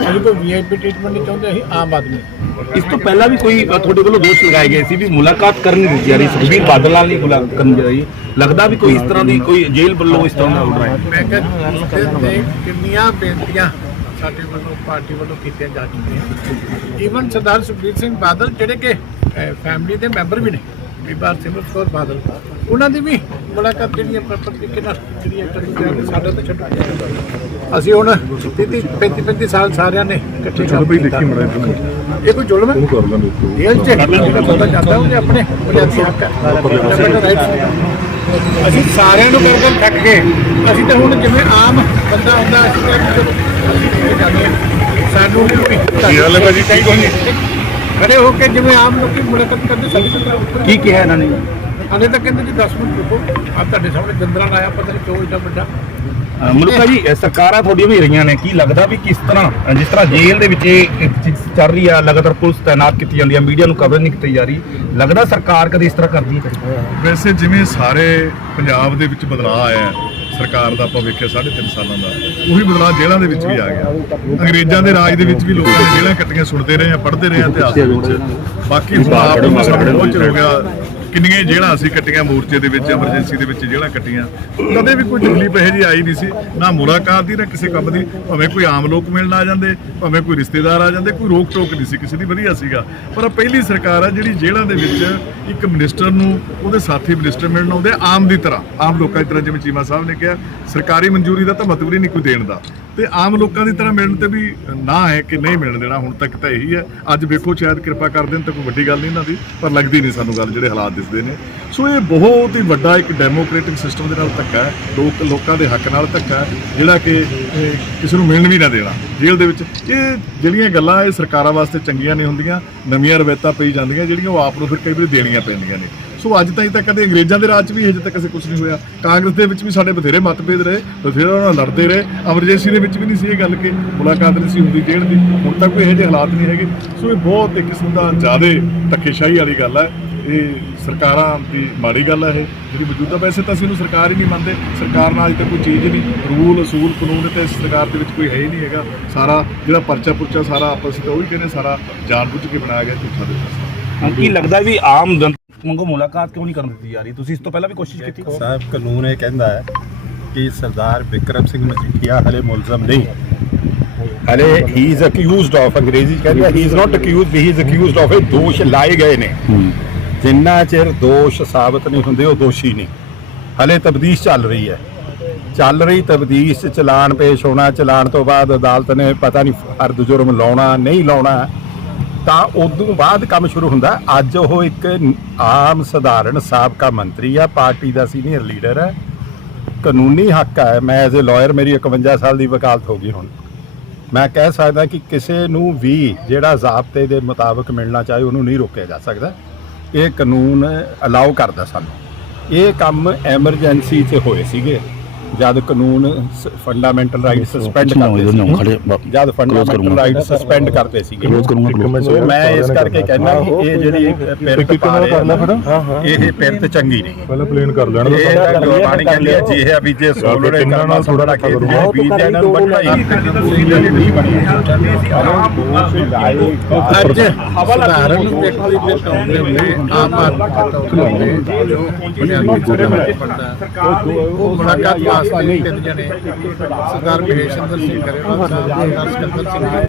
ਅਸੀਂ ਕੋਈ VIP treatment ਨਹੀਂ ਚਾਹੁੰਦੇ ਅਸੀਂ ਆਮ ਆਦਮੀ। ਇਸ ਤੋਂ ਪਹਿਲਾਂ ਵੀ ਕੋਈ ਅ, ਤੁਹਾਡੇ ਵੱਲੋਂ ਦੋਸ਼ ਲਗਾਏ ਗਏ ਸੀ ਵੀ ਮੁਲਾਕਾਤ ਕਰਨ ਨਹੀਂ ਦਿੱਤੀ ਜਾ ਰਹੀ ਸੁਖਬੀਰ ਬਾਦਲ ਨਾਲ ਨਹੀਂ ਮੁਲਾਕਾਤ ਕਰਨ ਜਾ ਰਹੀ। ਲੱਗਦਾ ਵੀ ਕੋਈ ਇਸ ਤਰ੍ਹਾਂ ਦੀ ਕੋਈ ਜੇਲ੍ਹ ਵੱਲੋਂ ਇਸ ਤਰ੍ਹਾਂ ਦਾ ਆਰਡਰ ਹੈ ਮੈਂ ਕਹਿੰਦਾ ਤੇ ਕਿੰਨੀਆਂ ਬੇਨਤੀਆਂ ਸਾਡੇ ਵੱਲੋਂ ਪਾਰਟੀ ਵੱਲੋਂ ਕੀਤੀਆਂ ਜਾ ਚੁੱਕੀਆਂ। ਈਵਨ ਸਰਦਾਰ ਸੁਖਬੀਰ ਸਿੰਘ ਬਾਦਲ ਜਿਹੜੇ ਕਿ ਫੈਮਿਲੀ ਦੇ ਮੈਂਬਰ ਵੀ ਨੇ ਬੀਬਾ ਸਿਮਰਤ ਕੌਰ ਬਾਦਲ ਉਹਨਾਂ ਦੀ ਵੀ ਮੁਲਾਕਾਤ ਜਿਹੜੀ ਹੈ ਪ੍ਰੋਪਰ ਤਰੀਕੇ ਨਾਲ ਜਿਹੜੀ ਹੈ ਕਰਨੀ ਚਾਹੀਦੀ ਸਾਡਾ ਤਾਂ ਛੱਡੋ ਅਸੀਂ ਹੁਣ 30 35 35 ਸਾਲ ਸਾਰਿਆਂ ਨੇ ਇਕੱਠੇ ਕੰਮ ਕੀਤਾ ਇਹ ਕੋਈ ਜ਼ੁਲਮ ਹੈ? ਜੇਲ੍ਹ ਚ? ਜਿਹੜਾ ਬੰਦਾ ਜਾਂਦਾ ਉਹਦੇ ਆਪਣੇ ਬੁਨਿਆਦੀ ਹੱਕ ਹੈ। ਅਸੀਂ ਸਾਰਿਆਂ ਨੂੰ ਕਰ ਕਰ ਥੱਕ ਗਏ। ਅਸੀਂ ਤਾਂ ਹੁਣ ਜਿਵੇਂ ਆਮ ਬੰਦਾ ਹੁੰਦਾ ਅਸੀਂ ਤਾਂ ਚਲੋ ਜਾਂਦੇ। ਸਾਨੂੰ ਵੀ ਕੀ ਹਾਲ ਹੈ ਭਾਜੀ? ਠੀਕ ਹੋ ਜੀ? ਖੜੇ ਹੋ ਕੇ ਜਿਵੇਂ ਆਮ ਲੋਕੀ ਮੁਲਾਕਾਤ ਕਰਦੇ ਸਾਡੀ ਤਾਂ ਕੀ ਕਿਹਾ ਇਹਨਾਂ ਨੇ? ਹਲੇ ਤਾਂ ਕਹਿੰਦੇ ਜੀ 10 ਮਿੰਟ ਰੁਕੋ। ਆ ਤੁਹਾਡੇ ਸਾਹਮਣੇ ਜੰਦਰਾ ਲਾਇਆ ਪਤਾ ਨਹੀਂ ਕਿਉਂ ਏਡਾ ਵੱਡਾ। ਮਲੂਕਾ ਜੀ ਸਰਕਾਰਾਂ ਤੁਹਾਡੀਆਂ ਵੀ ਰਹੀਆਂ ਨੇ। ਕੀ ਲੱਗਦਾ ਵੀ ਕਿਸ ਤਰ੍ਹਾਂ ਜਿਸ ਤਰ੍ਹਾਂ ਜੇਲ੍ਹ ਦੇ ਵਿੱਚ ਇਹ ਚੀਜ਼ ਚੱਲ ਰਹੀ ਆ ਲਗਾਤਾਰ ਪੁਲਿਸ ਤਾਇਨਾਤ ਕੀਤੀ ਜਾਂਦੀ ਆ ਮੀਡੀਆ ਨੂੰ ਕਵਰ ਨਹੀਂ ਕੀਤੀ ਜਾ ਰਹੀ। ਲੱਗਦਾ ਸਰਕਾਰ ਕਦੇ ਇਸ ਤਰ੍ਹਾਂ ਕਰਦੀ ਹੈ? ਵੈਸੇ ਜਿਵੇਂ ਸਾਰੇ ਪੰਜਾਬ ਦੇ ਵਿੱਚ ਬਦਲਾਅ ਆਇਆ ਹੈ, ਸਰਕਾਰ ਦਾ ਆਪਾਂ ਵੇਖਿਆ 3.5 ਸਾਲਾਂ ਦਾ। ਉਹੀ ਬਦਲਾਅ ਜੇਲ੍ਹਾਂ ਦੇ ਵਿੱਚ ਵੀ ਆ ਗਿਆ। ਅੰਗਰੇਜ਼ਾਂ ਦੇ ਰਾਜ ਦੇ ਵਿੱਚ ਵੀ ਲੋਕਾਂ ਨੇ ਜੇਲ੍ਹਾਂ ਕੱਟੀਆਂ ਸੁਣਦੇ ਰਹੇ ਆ, ਪੜ੍ਹਦੇ ਰਹੇ ਆ ਇਤਿਹਾਸ ਦੇ ਵਿੱਚ। ਬਾਕੀ ਹੁਣ ਆਪ ਨੂੰ ਸਾਨੂੰ ਬਹੁਤ ਹੋ ਗਿਆ ਕਿੰਨੀਆਂ ਹੀ ਜੇਲ੍ਹਾਂ ਅਸੀਂ ਕੱਟੀਆਂ, ਮੋਰਚੇ ਦੇ ਵਿੱਚ, ਐਮਰਜੈਂਸੀ ਦੇ ਵਿੱਚ ਜੇਲ੍ਹਾਂ ਕੱਟੀਆਂ। ਕਦੇ ਵੀ ਕੋਈ ਤਕਲੀਫ ਇਹੋ ਜਿਹੀ ਆਈ ਨਹੀਂ ਸੀ, ਨਾ ਮੁਲਾਕਾਤ ਦੀ, ਨਾ ਕਿਸੇ ਕੰਮ ਦੀ। ਭਾਵੇਂ ਕੋਈ ਆਮ ਲੋਕ ਮਿਲਣ ਆ ਜਾਂਦੇ, ਭਾਵੇਂ ਕੋਈ ਰਿਸ਼ਤੇਦਾਰ ਆ ਜਾਂਦੇ, ਕੋਈ ਰੋਕ ਟੋਕ ਨਹੀਂ ਸੀ, ਕਿਸੇ ਦੀ ਵਧੀਆ ਸੀਗਾ। ਪਰ ਆਹ ਪਹਿਲੀ ਸਰਕਾਰ ਆ ਜਿਹੜੀ ਜੇਲ੍ਹਾਂ ਦੇ ਵਿੱਚ ਇੱਕ ਮਿਨਿਸਟਰ ਨੂੰ, ਉਹਦੇ ਸਾਥੀ ਮਿਨਿਸਟਰ ਮਿਲਣ ਆਉਂਦੇ, ਆਮ ਦੀ ਤਰ੍ਹਾਂ, ਆਮ ਲੋਕਾਂ ਦੀ ਤਰ੍ਹਾਂ, ਜਿਵੇਂ ਚੀਮਾ ਸਾਹਿਬ ਨੇ ਕਿਹਾ, ਸਰਕਾਰੀ ਮਨਜ਼ੂਰੀ ਦਾ ਤਾਂ ਮਤਲਬ ਹੀ ਨਹੀਂ ਕੋਈ ਦੇਣ ਦਾ। ਤੇ ਆਮ ਲੋਕਾਂ ਦੀ ਤਰ੍ਹਾਂ ਮਿਲਣ ਤੇ ਵੀ ਨਾ ਹੈ ਕਿ ਨਹੀਂ ਮਿਲਣ ਦੇਣਾ, ਹੁਣ ਤੱਕ ਤਾਂ ਇਹੀ ਹੈ। ਅੱਜ ਵੇਖੋ ਸ਼ਾਇਦ ਕਿਰਪਾ ਕਰ ਦੇਣ ਤਾਂ ਕੋਈ ਵੱਡੀ ਗੱਲ ਨਹੀਂ ਇਹਨਾਂ ਦੀ, ਪਰ ਲੱਗਦੀ ਨਹੀਂ ਸਾਨੂੰ ਗੱਲ ਜਿਹੜੇ ਹਾਲਾਤ ਦਿਸਦੇ ਨੇ। ਸੋ ਇਹ ਬਹੁਤ ਹੀ ਵੱਡਾ ਇੱਕ ਡੈਮੋਕ੍ਰੈਟਿਕ ਸਿਸਟਮ ਦੇ ਨਾਲ ਧੱਕਾ ਹੈ। ਲੋਕ ਲੋਕਾਂ ਦੇ ਹੱਕ ਨਾਲ ਧੱਕਾ ਜਿਹੜਾ ਕਿ ਕਿਸੇ ਨੂੰ ਮਿਲਣ ਵੀ ਨਾ ਦੇਣਾ। ਜੇਲ੍ਹ ਦੇ ਵਿੱਚ ਇਹ ਜਿਹੜੀਆਂ ਗੱਲਾਂ ਇਹ ਸਰਕਾਰਾਂ ਵਾਸਤੇ ਚੰਗੀਆਂ ਨਹੀਂ ਹੁੰਦੀਆਂ, ਨਵੀਆਂ ਰਵਾਇਤਾਂ ਪਈ ਜਾਂਦੀਆਂ, ਜਿਹੜੀਆਂ ਉਹ ਆਪ ਨੂੰ ਫਿਰ ਕਈ ਵਾਰੀ ਦੇਣੀਆਂ ਪੈਂਦੀਆਂ ਨੇ। ਸੋ ਅੱਜ ਤਾਈਂ ਤਾਂ ਕਦੇ ਅੰਗਰੇਜ਼ਾਂ ਦੇ ਰਾਜ 'ਚ ਵੀ ਇਹ ਤੱਕ ਕਿਸੇ ਕੁਝ ਨਹੀਂ ਹੋਇਆ। ਕਾਂਗਰਸ ਦੇ ਵਿੱਚ ਵੀ ਸਾਡੇ ਬਥੇਰੇ ਮਤਭੇਦ ਰਹੇ, ਬਥੇਰੇ ਉਹਨਾਂ ਨਾਲ ਲੜਦੇ ਰਹੇ। ਐਮਰਜੈਂਸੀ ਦੇ ਵਿੱਚ ਵੀ ਨਹੀਂ ਸੀ ਇਹ ਗੱਲ ਕਿ ਮੁਲਾਕਾਤ ਨਹੀਂ ਸੀ ਹੁੰਦੀ ਜੇਲ੍ਹ ਦੀ। ਹੁਣ ਤੱਕ ਕੋਈ ਇਹੋ ਜਿਹੇ ਹਾਲਾਤ ਨਹੀਂ ਹੈਗੇ। ਸੋ ਇਹ ਬਹੁਤ ਇੱਕ ਕਿਸਮ ਦਾ ਜ਼ਿਆਦਾ ਧੱਕੇਸ਼ਾਹੀ ਵਾਲੀ ਗੱਲ ਹੈ ਇਹ ਸਰਕਾਰਾਂ ਦੀ ਮਾੜੀ ਗੱਲ ਹੈ ਇਹ। ਜਿਹੜੀ ਮੌਜੂਦਾ ਵੈਸੇ ਤਾਂ ਅਸੀਂ ਇਹਨੂੰ ਸਰਕਾਰ ਹੀ ਨਹੀਂ ਮੰਨਦੇ। ਸਰਕਾਰ ਨਾਲ ਅਜੇ ਤੱਕ ਕੋਈ ਚੀਜ਼ ਹੀ ਨਹੀਂ। ਰੂਲ, ਅਸੂਲ, ਕਾਨੂੰਨ ਤੇ ਸਰਕਾਰ ਦੇ ਵਿੱਚ ਕੋਈ ਹੈ ਹੀ ਨਹੀਂ ਹੈਗਾ। ਸਾਰਾ ਜਿਹੜਾ ਪਰਚਾ ਪੁਰਚਾ ਸਾਰਾ ਆਪਸ ਵਿੱਚ ਉਹੀ ਕਹਿੰਦੇ ਸਾਰਾ ਜਾਣਬੁੱਝ ਕੇ ਬਣਾਇਆ ਗਿਆ ਝੂਠਾ ਦਿੱਤਾ ਕੀ ਲੱਗਦਾ ਵੀ ਆਮ ਵਾਂਗੂ ਮੁਲਾਕਾਤ ਕਿਉਂ ਨਹੀਂ ਕਰਨ ਦਿੱਤੀ ਜਾ ਰਹੀ? ਤੁਸੀਂ ਇਸ ਤੋਂ ਪਹਿਲਾਂ ਵੀ ਕੋਸ਼ਿਸ਼ ਕੀਤੀ। ਸਾਹਿਬ ਕਾਨੂੰਨ ਇਹ ਕਹਿੰਦਾ ਹੈ ਕਿ ਸਰਦਾਰ ਵਿਕਰਮ ਸਿੰਘ ਮਜੀਠੀਆ ਹਲੇ ਮੁਲਜ਼ਮ ਨਹੀਂ ਹਲੇ ਹੀ ਇਜ਼ ਅਕਿਊਜ਼ਡ ਆਫ ਅੰਗਰੇਜ਼ੀ ਕਹਿੰਦਾ he is not accused he is accused of ਇਹ ਦੋਸ਼ ਲਾਏ ਗਏ ਨੇ। ਜਿੰਨਾ ਚਿਰ ਦੋਸ਼ ਸਾਬਤ ਨਹੀਂ ਹੁੰਦੇ ਉਹ ਦੋਸ਼ੀ ਨਹੀਂ। ਹਲੇ ਤਬਦੀਸ਼ ਚੱਲ ਰਹੀ ਹੈ। ਚੱਲ ਰਹੀ ਤਬਦੀਸ਼ ਚਲਾਨ ਪੇਸ਼ ਹੋਣਾ ਚਲਾਨ ਤੋਂ ਬਾਅਦ ਅਦਾਲਤ ਨੇ ਪਤਾ ਨਹੀਂ ਫਰਦ ਜੁਰਮ ਲਾਉਣਾ ਨਹੀਂ ਲਾਉਣਾ। ਤਾਂ ਉਦੋਂ ਬਾਅਦ ਕੰਮ ਸ਼ੁਰੂ ਹੁੰਦਾ। ਅੱਜ ਉਹ ਇੱਕ ਆਮ ਸਧਾਰਨ ਸਾਬਕਾ ਮੰਤਰੀ ਆ, ਪਾਰਟੀ ਦਾ ਸੀਨੀਅਰ ਲੀਡਰ ਹੈ ਕਾਨੂੰਨੀ ਹੱਕ ਹੈ ਮੈਂ ਐਜ਼ ਅ ਲਾਇਰ ਮੇਰੀ 51 ਸਾਲ ਦੀ ਵਕਾਲਤ ਹੋ ਗਈ ਹੁਣ। ਮੈਂ ਕਹਿ ਸਕਦਾ ਕਿ ਕਿਸੇ ਨੂੰ ਵੀ ਜਿਹੜਾ ਜ਼ਾਬਤੇ ਦੇ ਮੁਤਾਬਕ ਮਿਲਣਾ ਚਾਹੇ ਉਹਨੂੰ ਨਹੀਂ ਰੋਕਿਆ ਜਾ ਸਕਦਾ। ਇਹ ਕਾਨੂੰਨ ਅਲਾਉ ਕਰਦਾ ਸਾਨੂੰ। ਇਹ ਕੰਮ ਐਮਰਜੈਂਸੀ 'ਚ ਹੋਏ ਸੀਗੇ। ਜਦ ਕਾਨੂੰਨ ਫੰਡਾਮੈਂਟਲ ਰਾਈਟ ਸਸਪੈਂਡ ਕਰਦੇ ਸੀ ਜਦ ਫੰਡਾਮੈਂਟਲ ਰਾਈਟ ਸਸਪੈਂਡ ਕਰਦੇ ਸੀਗੇ। ਸੋ ਮੈਂ ਇਸ ਕਰਕੇ ਕਹਿੰਦਾ ਕਿ ਇਹ ਜਿਹੜੀ ਇੱਕ ਪਿਰਤ ਪਾ ਰਹੇ ਨਾ, ਇਹ ਪਿਰਤ ਚੰਗੀ ਨਹੀਂ। ਪਹਿਲਾਂ ਪਲੇਨ ਕਰ ਲੈਣ ਇਹ ਤਾਂ ਗੁਰਬਾਣੀ ਕਹਿੰਦੀ ਹੈ ਜੇ ਹੈ ਬੀਜੇ ਸੋਲੜੇ ਕਰਨਾ ਥੋੜਾ ਖੇਤ ਜੇ ਬੀਜ ਇਹਨਾਂ ਨੂੰ ਵੱਢਣਾ ਹੀ ਨਹੀਂ ਬਣੀ ਅੱਜ ਸਧਾਰਨ ਵਿਅਕਤੀ ਦੇ ਤੌਰ ਤੇ ਆਮ ਆਦਮੀ ਦੇ ਤੌਰ ਤੇ ਜੋ ਬੁਨਿਆਦੀ ਸਰਕਾਰ ਉਹ ਮੁਲਾਕਾਤ ਵਾਸਤੇ ਤਿੰਨ ਜਣੇ ਸਰਦਾਰ ਮਹੇਸ਼ਿੰਦਰ ਸਿੰਘ ਕਰੇ ਸਰਦਾਰ ਸਿਕੰਦਰ ਸਿੰਘ